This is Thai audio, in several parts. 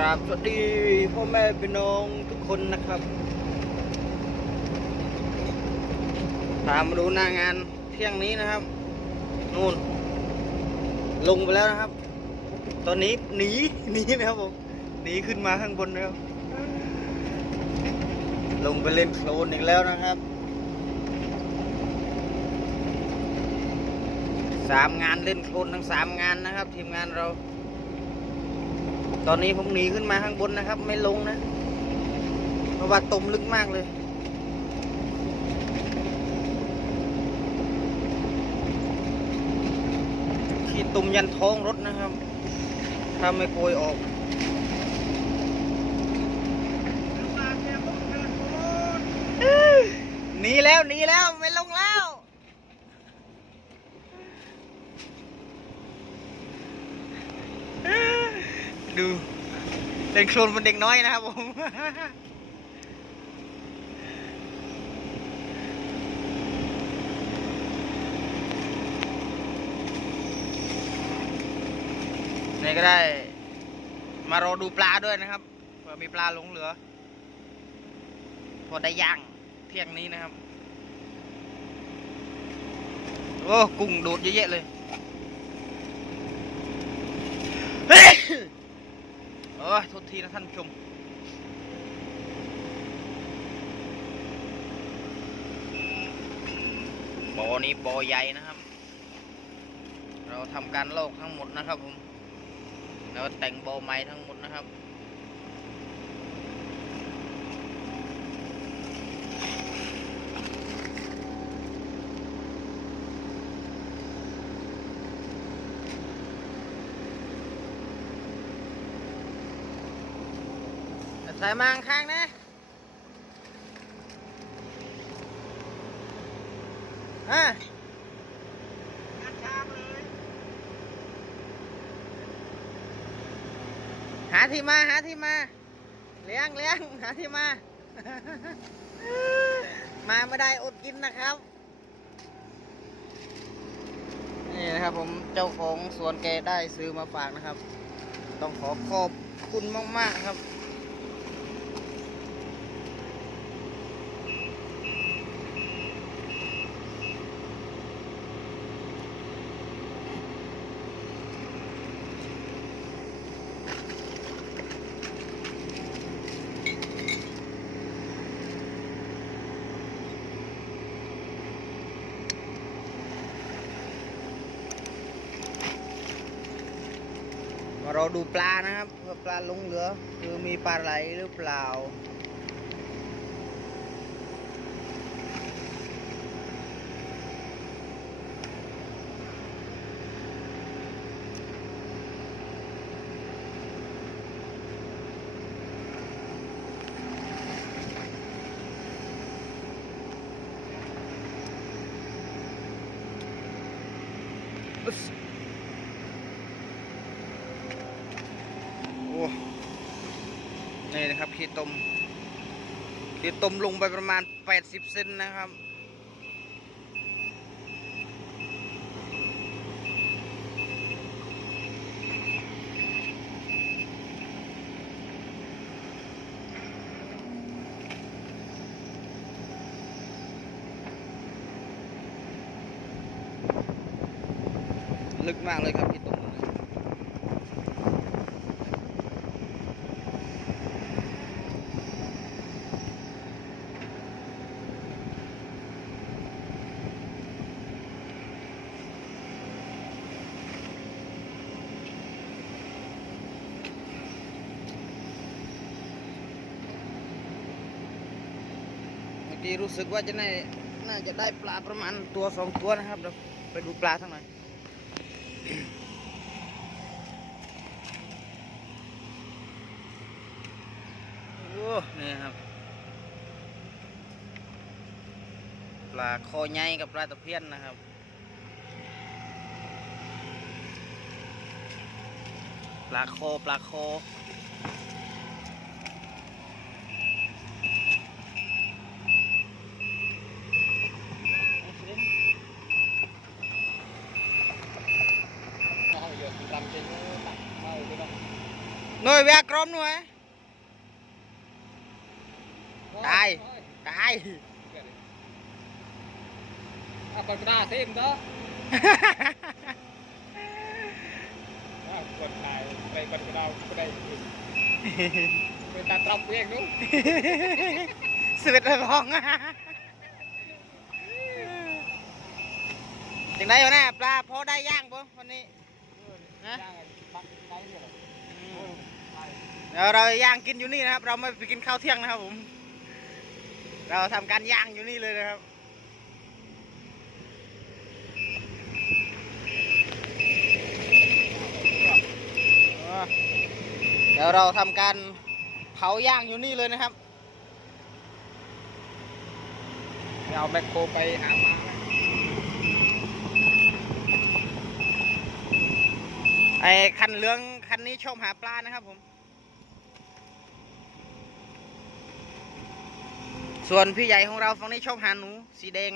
ราบสวัสดีพ่อแม่พี่น้องทุกคนนะครับตามมาดูหน้างานเที่ยงนี้นะครับนู่น ลงไปแล้วนะครับ ตอนนี้หนีหนีนะครับผมหนีขึ้นมาข้างบนแล้วลงไปเล่นโคลนอีกแล้วนะครับสามงานเล่นโคลนทั้งสามงานนะครับ ทีมงานเรา ตอนนี้ผมหนีขึ้นมาข้างบนนะครับ ไม่ลงนะ เพราะว่าตมลึกมากเลยขี้ตุ่มยันท้องรถนะครับ ถ้าไม่โกยออกหนีแล้วหนีแล้วไม่ลงแล้ว ดูเล่นโคลนบนเด็กน้อยนะครับผมนี่ก็ได้ มารอดูปลาด้วยนะครับเผื่อมีปลาหลงเหลือ พอได้ย่างเที่ยงนี้นะครับ โอ้ กุ้งโดดเยอะแยะเลย เออโทษทีนะท่านผู้ชมบ่อนี้บ่อใหญ่นะครับ เราทำการโลกทั้งหมดนะครับผมแล้วแต่งบ่อใหม่ทั้งหมดนะครับ ใส่มาข้างๆนะฮะหาที่มา หาที่มา เลี้ยงเลี้ยงหาที่มา มาไม่ได้อดกินนะครับ นี่นะครับผมเจ้าของสวนแกได้ซื้อมาฝากนะครับ ต้องขอขอบคุณมาก ๆ ครับ มารอดูปลานะครับเพื่อปลาลงเหลือ คือมีปลาไหลหรือเปล่าอึ๊สโอ้ นะครับขีดตมขีดตมลงไปประมาณ 80 เซนนะครับ ลึกมากเลยครับ กี้รู้สึกว่าจะได้น่าจะได้ปลาประมาณตัวสองตัวนะครับเดี๋ยวไปดูปลาทั้งหน่อยโอ้นี่ครับ ปลาคอใหญ่กับปลาตะเพียนนะครับปลาโคปลาโค หน่วยแวกกรมหน่วยตายตาย À, còn đa thêm đó. À, còn lại, đây còn cái đau, cái đây. Người ta trọc với anh đúng. สวิตเลยพองจังได้วะเนี่ยปลาพอได้ย่างปะวันนี้ Hả? Đang bắt đáy rồi. เดี๋ยวเราย่างกินอยู่นี่นะครับ เราไม่ไปกินข้าวเที่ยงนะครับผม เราทำการย่างอยู่นี่เลยนะครับเดี๋ยวเราทำการเผาย่างอยู่นี่เลยนะครับเอาแบคโคไปหามาไอ้คันเลืองคันนี้ชอบหาปลานะครับผม ส่วนพี่ใหญ่ของเราฝั่งนี้ชอบหาหนู สีแดง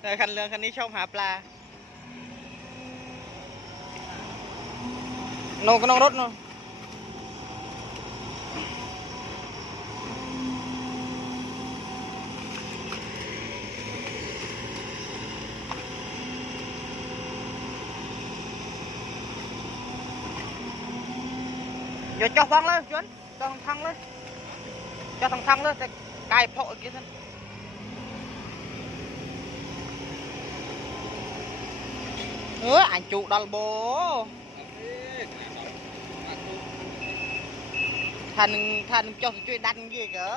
แต่คันเหลืองคันนี้ชอบหาปลาโนก็นองรถโนอย่าจอดฟังเลยจวนจอดทางเลยจอดทางทางเลยแต่กายเพาะอีกทีท่านเอออ่านจุดอลโบท่านท่านเจ้าช่วย កាយផុកអីគេហ្នឹងអឺអញជូដល់បោថានឹងថានឹងចុះទៅជួយដាត់គេកើ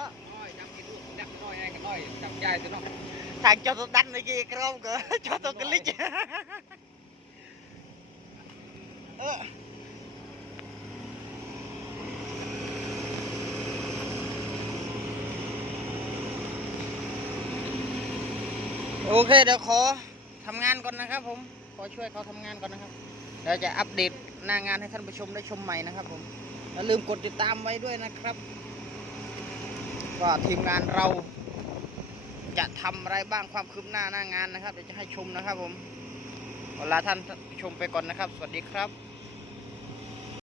ថាចុះទៅដាត់គេក្រមកើចុះទៅក្លិចអឺ โอเคเดี๋ยวขอทำงานก่อนนะครับ ผมขอช่วยเขาทำงานก่อนนะครับเดี๋ยวจะอัปเดตหน้างานให้ท่านผู้ชมได้ชมใหม่นะครับ ผมอย่าลืมกดติดตามไว้ด้วยนะครับว่าทีมงานเรา จะทำอะไรบ้างความคืบหน้าหน้างานนะครับเดี๋ยวจะให้ชมนะครับ ผมเวลาท่านชมไปก่อนนะครับ สวัสดีครับ